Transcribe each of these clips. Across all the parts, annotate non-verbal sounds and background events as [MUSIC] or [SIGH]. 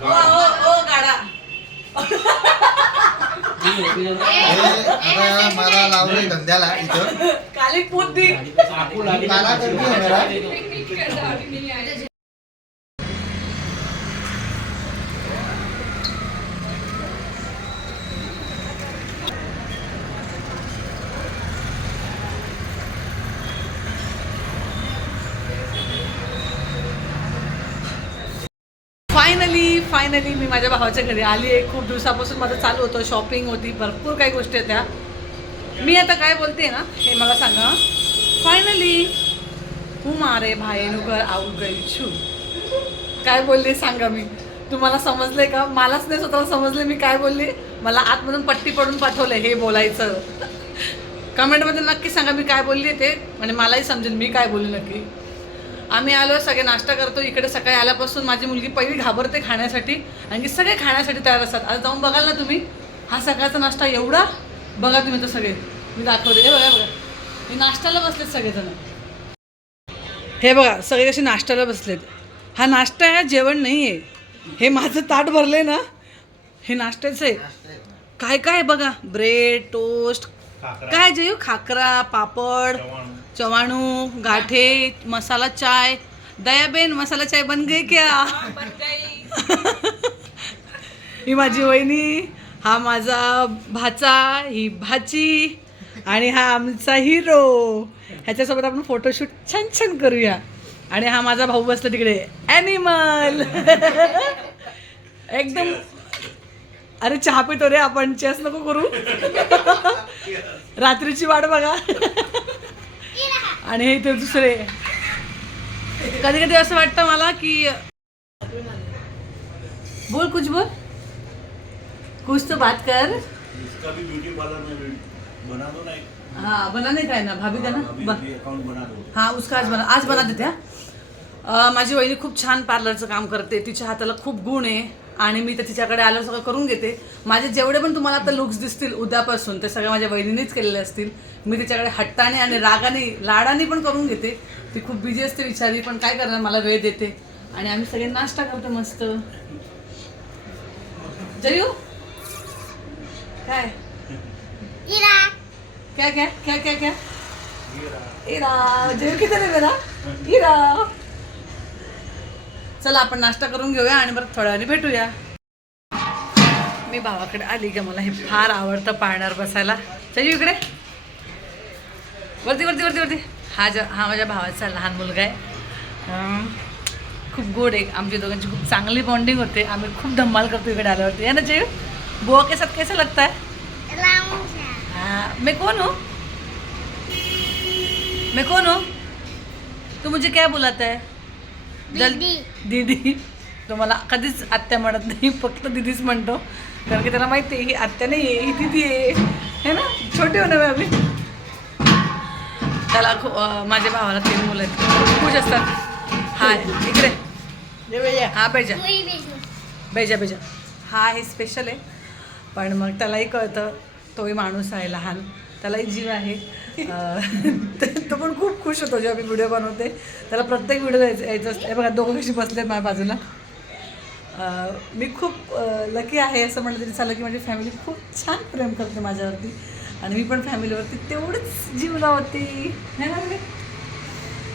ओ ओ ओ गाडा. हे आता मला लावलंय धंद्याला इथं काली है मेरा फायनली नाही मी माझ्या भावाच्या घरी आली आहे. खूप दिवसापासून माझं चालू होतं शॉपिंग होती भरपूर काही गोष्टी होत्या. मी आता काय बोलते ना हे मला सांगा. फायनली हू मारे भाई नुकर आऊ गई छू. काय बोलली सांगा मी. तुम्हाला समजले का? मलाच नाही स्वतःला समजले मी काय बोलली. मला आतमधून पट्टी पडून पाठवलं हे बोलायचं. [LAUGHS] कमेंटमध्ये नक्की सांगा मी काय बोलली ते. म्हणजे मलाही समजेल मी काय बोलली नक्की. आम्ही आलो सगळे नाश्ता करतो इकडे सकाळी आल्यापासून माझी मुलगी पहिली घाबरते खाण्यासाठी आणि की सगळे खाण्यासाठी तयार असतात. आता जाऊन बघाल ना तुम्ही हा सकाळचा नाश्ता एवढा बघा तुम्ही तर सगळे. मी दाखवते. हे बघा बघा. मी नाश्त्याला बसलेत सगळेजण. हे बघा सगळे कसे नाश्त्याला बसलेत. हा नाश्ता आहे जेवण नाही आहे हे माझं ताट भरले ना. हे नाश्त्याचं आहे. काय काय आहे बघा. ब्रेड टोस्ट काय जेव खाकरा पापड चवाणू गाठे मसाला चाय. दयाबेन मसाला चाय बन गई क्या? [LAUGHS] ही माझी वहिनी हा माझा भाचा ही भाची आणि हा आमचा हिरो. ह्याच्यासोबत आपण फोटोशूट छान छान करूया. आणि हा माझा भाऊ बसला तिकडे. ॲनिमल [LAUGHS] एकदम अरे चहा पितो रे आपण चेस नको करू. रात्रीची वाट बघा. आणि हे ते दुसरे. कधी कधी असं वाटतं मला की बोल कुछ बोल. कुछ तो बात कर. इसका भी ब्यूटी पार्लर में भी बना दो ना एक. हाँ बना नहीं काय ना भाभी का ना? अभी बन भी अकाउंट बना दो. हा उसका आज बना आज बना देते हा. अं, माझी वहिनी खूप छान पार्लरचं काम करते तिच्या हाताला खूप गुण आहे. आणि मी तर तिच्याकडे आलं सगळं करून घेते. माझे जेवढे पण तुम्हाला आता लुक्स दिसतील उद्यापासून ते सगळे माझ्या वहिनीनेच केलेले असतील. मी तिच्याकडे हट्टाने आणि रागाने लाडाने पण करून घेते. ती खूप बिझी असते विचारी पण काय करणार मला वेळ देते. आणि आम्ही सगळे नाश्ता करतो मस्त. जयू? काय? क्या क्या क्या क्या क्या? इरा. जेव किती रे मेरा? इरा. चला आपण नाश्ता करून घेऊया आणि बरं थोड्या वेळाने भेटूया. मी भावाकडे आली का मला हे फार आवडतं पाळणार बसायला. चल इकडे. वरती वरती वरती वरती. हा ज हा माझ्या भावाचा लहान मुलगा आहे. खूप गोड आहे. आमच्या दोघांची खूप चांगली बॉन्डिंग होते. आम्ही खूप धम्माल करतो इकडे आल्यावरती. आहे ना जय? बुवा के साथ कैसा लगता है हाँ, मैं कौन हूँ? हो? मैं कौन हूँ? हो? तू मुझे क्या बुलाता है? जल- दीदी. तो मला कधीच आत्या म्हणत नाही फक्त दीदीच म्हणतो. कारण की त्याला माहिती आहे ही आत्या नाही आहे ही दीदी आहे. है ना? छोटे हो ना आम्ही. त्याला खू अं, माझ्या भावाला तीन मुलं आहेत. खुश असतात हा इकडे. हा बेजा. बेजा. बेजा हा हे स्पेशल आहे. पण मग त्यालाही कळतं तोही माणूस आहे लहान. त्यालाही जीव आहे. तो पण खूप खुश होतो जेव्हा मी व्हिडिओ बनवते. त्याला प्रत्येक व्हिडिओ यायचं यायचं असतं. हे बघा दोघं कशी बसले माझ्या बाजूला. मी खूप लकी आहे असं म्हटलं तरी चाललं की माझी फॅमिली खूप छान प्रेम करते माझ्यावरती. आणि मी पण फॅमिलीवरती तेवढंच जीव लावते. नाही ना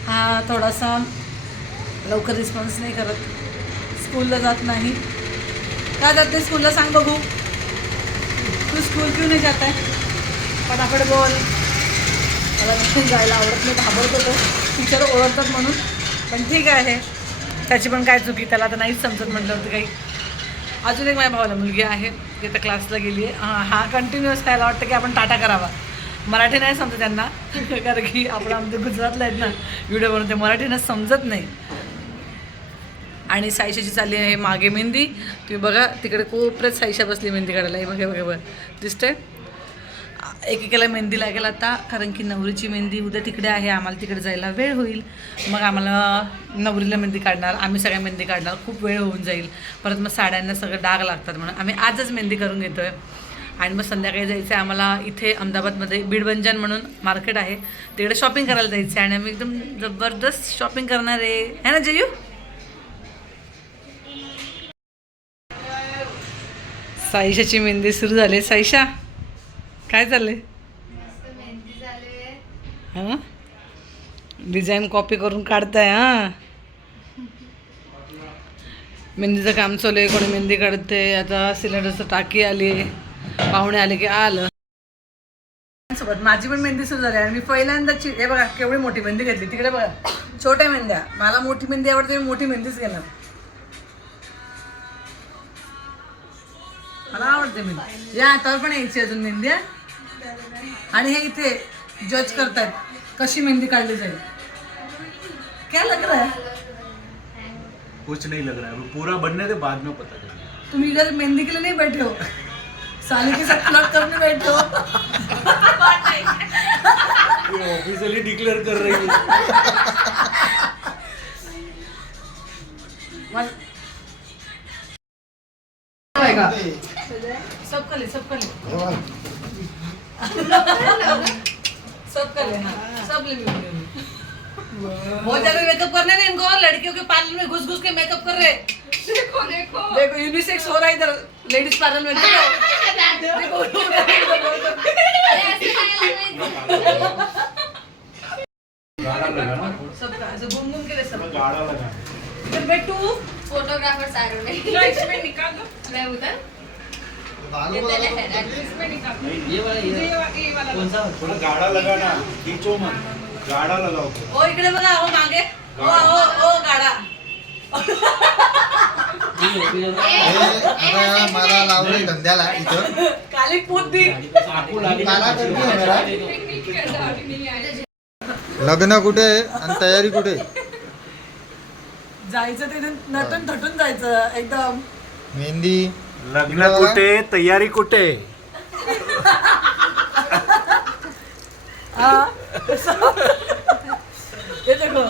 हा थोडासा लवकर रिस्पॉन्स नाही करत. स्कूलला जात नाही. का जात नाही? स्कूलला सांग बघू. तू स्कूल क्यू नाही जात आहे? फटाफट बोल. मला तिथे जायला आवडत नाही घाबरत होतो टीचर ओळखतात म्हणून. पण ठीक आहे. त्याची पण काय चुकी त्याला तर नाहीच समजत म्हटलं होतं काही. अजून एक माझ्या भावाला मुलगी आहे ती तर क्लासला गेली आहे. हा कंटिन्युअस त्याला वाटतं की आपण टाटा करावा. मराठी नाही समजत त्यांना [LAUGHS] कारण की आपण आमच्या गुजरातला आहेत ना व्हिडिओ बनवते मराठीनं समजत नाही. आणि साईशाची चालली आहे मागे मेहंदी. तुम्ही बघा तिकडे कोपऱ्यात साईशा बसली मेहंदी काढायला हे बघा बघा बघा. दिसतंय? एकेकाला मेहंदी लागेल आता कारण की नवरीची मेहंदी उद्या तिकडे आहे आम्हाला तिकडे जायला वेळ होईल. मग आम्हाला नवरीला मेहंदी काढणार आम्ही सगळ्या मेहंदी काढणार खूप वेळ होऊन जाईल. परत मग साड्यांना सगळं डाग लागतात म्हणून. आम्ही आजच मेहंदी करून घेतो आहे आणि मग संध्याकाळी जायचं आहे आम्हाला इथे अहमदाबादमध्ये बीडबंजन म्हणून मार्केट आहे. तिकडे शॉपिंग करायला जायचं आहे. आणि आम्ही एकदम जबरदस्त शॉपिंग करणार आहे. है ना जयू? साईशाची मेहंदी सुरू झाली साईशा? काय चाललंय हां? डिझाईन कॉपी करून काढताय हां? मेहंदीचं काम चालू आहे कोणी मेहंदी काढते आता सिलेंडरचं टाकी आली पाहुणे आले की आलं. सोबत माझी पण मेहंदी सुरू झाली आणि मी पहिल्यांदा चि- हे बघा केवढी मोठी मेहंदी घेतली. तिकडे बघा छोट्या मेहंद्या. मला मोठी मेहंदी आवडते मी मोठी मेहंदीच घेणार. मला आवडते मेहंदी. या हातावर पण यायची अजून मेहंदी? आणि हे इथे जज करतायत. कशी मेहंदी काढली जाईल? क्या लग रहा है? कुछ नहीं लग रहा है. वो पूरा बनने के बाद में पता चलेगा तुम इधर मेहंदी के लिए नहीं बैठे हो? साली के साथ फ्लर्ट करने बैठे हो? ये ऑफिशियली डिक्लेअर कर रही है. सब कर ले सब कर ले। सब कर ले हाँ। सब ले ले, ले ले। बहुत ज़्यादा मेकअप करने नहीं इनको लड़कियों के पार्लर में घुस घुस के मेकअप कर रहे देखो देखो। देखो यूनिसेक्स हो रहा है इधर लेडीज़ पार्लर में। देखो। देखो। गाड़ा लगा ना सबका ऐसे घूम घूम के सब। गाड़ा लगा। इधर बैठू। फोटोग्राफर सारों ने इसमें निकाल दो। मैं उधर। थोड़ा गाड़ा लगा ना खींचो मत गाड़ा लगाओ ओ इकडे बघा हो मागे. ओ ओ ओ गाडा. हे आता मला लावलंय धंद्याला इथं. काली पूत दी. लग्न कुठे आहे आणि तयारी कुठे? जायचं तिथे नटून थटून जायचं एकदम. मेहंदी. लग्न कुठे? तयारी कुठे? हाँ. ये देखो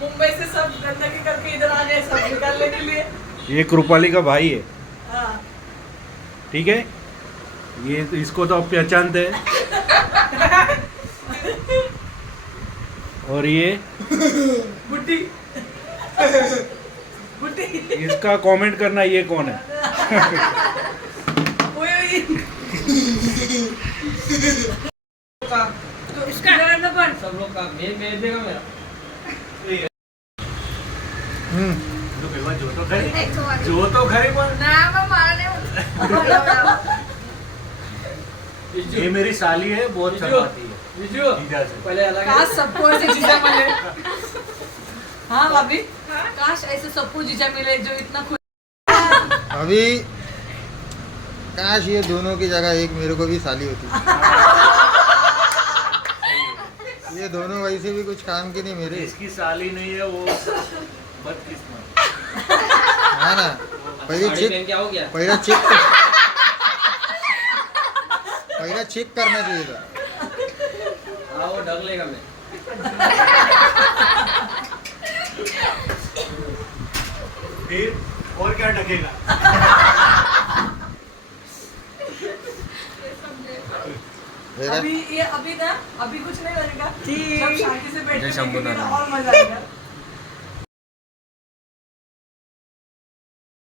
मुंबई से सब गंदगी करके इधर आ गए सब निकालने के लिए। ये कृपाली का भाई है। हाँ। ठीक है? ये इसको तो आप पहचानते हैं। और ये? बुड्ढी। बुड्ढी इसका कमेंट करना ये कौन है? ओए ओए तो इसका डर सब लोग का मैं भेज देगा मेरा हम्म. तो खरी एक तो वाली जो तो खरी पण ना मैं मारने ये मेरी साली है बहुत शर्माती है। विजू पहले अलग काश सबको ऐसे जीजा मिले। हाँ भाभी। काश ऐसे सबको जीजा मिले जो इतना खुश अभी काश ये दोनों की जगह एक मेरे को भी साली होती। [LAUGHS] ये दोनों वैसे भी कुछ काम की नहीं मेरे। इसकी साली नहीं है वो बदकिस्मत। हाँ ना पहिले चेक क्या? चेक पहिला चेक करना चाहिए था। हाँ वो ढक लेगा मैं फिर और क्या ढकेगा अभी ये अभी ना अभी कुछ नहीं बनेगा ठीक। जब शांति से बैठे जय शंभू देखेंगे ना नारायण। और मज़ा आएगा